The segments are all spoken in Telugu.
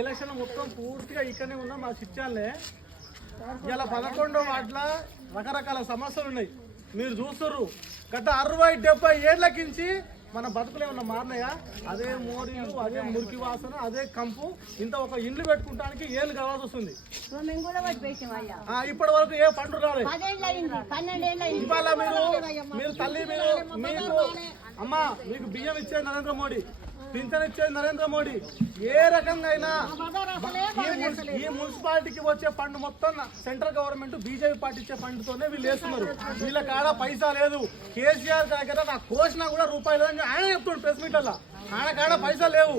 ఎలక్షన్ మొత్తం పూర్తిగా ఇక్కడనే ఉన్నా మా చిట్యాలనే ఇలా 11 వార్డుల రకరకాల సమస్యలు ఉన్నాయి. మీరు చూస్తున్నారు గత 60-70 ఏళ్ళకించి మన బతుకులు ఏమన్నా మారినాయా? అదే మోరీలు, అదే మురికి వాసన, అదే కంపు. ఇంత ఒక ఇండ్లు పెట్టుకుంటానికి ఏళ్ళు కావాల్సి వస్తుంది. ఇప్పటి వరకు ఏ పండు రాలేదు. ఇవాళ మీరు తల్లి మీకు అమ్మా మీకు బియ్యం ఇచ్చేది నరేంద్ర మోడీ, పింఛన్ ఇచ్చేది నరేంద్ర మోడీ. ఏ రకంగా అయినా ఈ మున్సిపాలిటీకి వచ్చే ఫండ్ మొత్తం సెంట్రల్ గవర్నమెంట్ బీజేపీ పార్టీ ఇచ్చే ఫండ్తోనే వీళ్ళు వేస్తున్నారు. వీళ్ళ కాడ పైసా లేదు. కేసీఆర్ దగ్గర నాకు కోసినా కూడా రూపాయలు లేదని ఆయన చెప్తాడు ప్రెస్ మీట్లలో. ఆయన కాడ పైసా లేవు.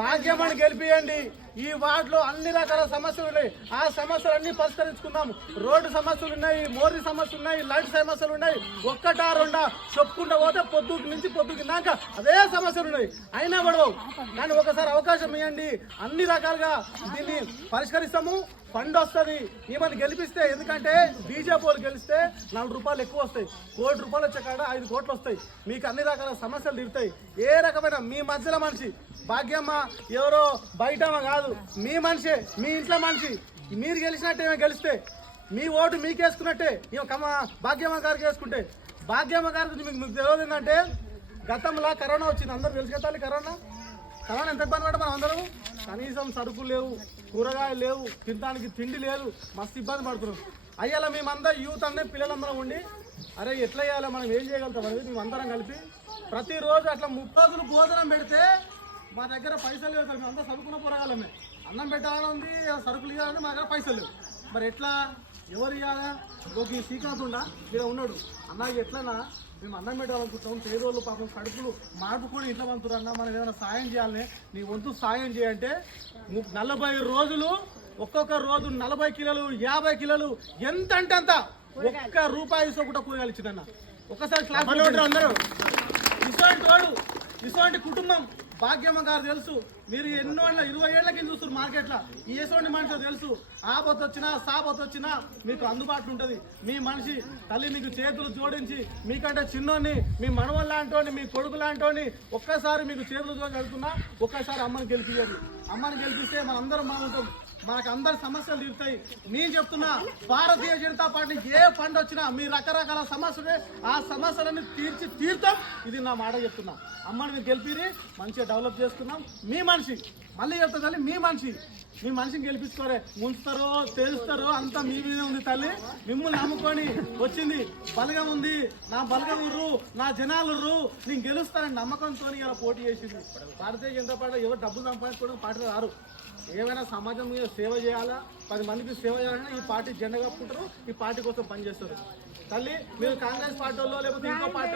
భాగ్యమని గెలిపియండి. ఈ వార్డులో అన్ని రకాల సమస్యలు ఉన్నాయి. ఆ సమస్యలన్నీ పరిష్కరించుకుందాం. రోడ్డు సమస్యలు ఉన్నాయి, మోరీ సమస్యలు ఉన్నాయి, లైట్ సమస్యలు ఉన్నాయి. ఒక్కటా రెండా చెప్పుకుంటూ పోతే పొద్దుకి నుంచి పొద్దుకి దాకా అదే సమస్యలు ఉన్నాయి. అయినా పడవు. కానీ ఒకసారి అవకాశం ఇవ్వండి. అన్ని రకాలుగా దీన్ని పరిష్కరిస్తాము. ఫండ్ వస్తుంది. ఈమెను గెలిపిస్తే, ఎందుకంటే బీజేపీ వాళ్ళు గెలిస్తే 4 రూపాయలు ఎక్కువ వస్తాయి. ₹1 కోటి వచ్చే కాడ 5 కోట్లు వస్తాయి. మీకు అన్ని రకాల సమస్యలు తీరుతాయి. ఏ రకమైన మీ మధ్యలో మనిషి భాగ్యమ్మ ఎవరో బయటమ్మ కాదు, మీ మనిషి, మీ ఇంట్లో మనిషి. మీరు గెలిచినట్టే ఏమో గెలిస్తే మీ ఓటు మీకేసుకున్నట్టే. భాగ్యమ్మ గారికి వేసుకుంటే భాగ్యమ్మ గారికి మీకు తెలియదు ఏంటంటే గతంలో కరోనా వచ్చింది. అందరూ తెలుసు కదా కరోనా ఎంత ఇబ్బంది పడ్డా మనం అందరం. కనీసం సరుకులు లేవు, కూరగాయలు లేవు, తినడానికి తిండి లేదు, మస్తు ఇబ్బంది పడుతున్నాం. అయ్యాల మేమందరం యూత్ అన్నీ పిల్లలందరం ఉండి అరే ఎట్లా చేయాలో మనం ఏం చేయగలుగుతాం అనేది మేమందరం కలిపి ప్రతిరోజు అట్లా 30 రోజులు భోజనం పెడితే మా దగ్గర పైసలు లేవు. మేము అంతా చదువుకున్న పోరగాలమే. అన్నం పెట్టాలని ఉంది, సరుకులు ఇవ్వాలని మా దగ్గర పైసలు లేవు. మరి ఎట్లా ఎవరు ఇవ్వాలా? ఈ శ్రీకాంత్ ఉండా మీరు ఉన్నాడు అన్న, ఎట్లనా మేము అన్నం పెట్టాలనుకుంటాం. పేదోళ్ళు పాపం కడుపులు మార్పుకొని ఇంట్లో పంతురన్నా, మనం ఏదైనా సాయం చేయాలని నీ వంతు సాయం చేయంటే 40 రోజులు ఒక్కొక్క రోజు 40 కిలోలు 50 కిలోలు ఎంత అంటే అంత ₹1 కూడా కూరగాయలు ఇచ్చిందన్న. ఒకసారి క్లాస్ అందరూ ఇటువంటి కుటుంబం భాగ్యమ్మ గారు తెలుసు. మీరు ఎన్నో 20 ఏళ్ల కింద చూస్తారు మార్కెట్లో. ఏసోంటి మనిషి తెలుసు. ఆపత్తు వచ్చినా సాపత్తు వచ్చినా మీకు అందుబాటులో ఉంటుంది. మీ మనిషి తల్లి మీకు చేతులు జోడించి మీకంటే చిన్నోని, మీ మనవల్ లాంటోని, మీ కొడుకు లాంటోని ఒక్కసారి మీకు చేతులు జోడించి అడుగుతున్నా. ఒక్కసారి అమ్మని గెలిపియండి. అమ్మని గెలిపిస్తే మనందరం బాగుంటాం. మనకు అందరి సమస్యలు తీరుతాయి. నేను చెప్తున్నా, భారతీయ జనతా పార్టీ ఏ ఫండ్ వచ్చినా మీ రకరకాల సమస్యలు ఆ సమస్యలన్నీ తీర్తాం. ఇది నా మాట చెప్తున్నా. అమ్మని మీరు గెలిపిరి, మంచిగా డెవలప్ చేసుకున్నాం. మీ మనిషి మళ్ళీ చెప్తా తల్లి, మీ మనిషిని గెలిపించుకోరే. ముంచుతారో తెలుస్తారో అంతా మీ మీద ఉంది తల్లి. మిమ్మల్ని నమ్ముకొని వచ్చింది. బలగం ఉంది, నా బలగం ఉర్రు, నా జనాలు ఉర్రు, నేను గెలుస్తానని నమ్మకంతో ఇలా పోటీ చేసింది. భారతీయ జనతా పార్టీ ఎవరు డబ్బులు సంపాదించుకోవడం పార్టీలో రారు. ఏమైనా సమాజం మీద సేవ చేయాలా, 10 మందికి సేవ చేయాలని ఈ పార్టీ జెండా కప్పుకుంటారు. ఈ పార్టీ కోసం పనిచేస్తారు. తల్లి మీరు కాంగ్రెస్ పార్టీ లేకపోతే ఇంకో పార్టీ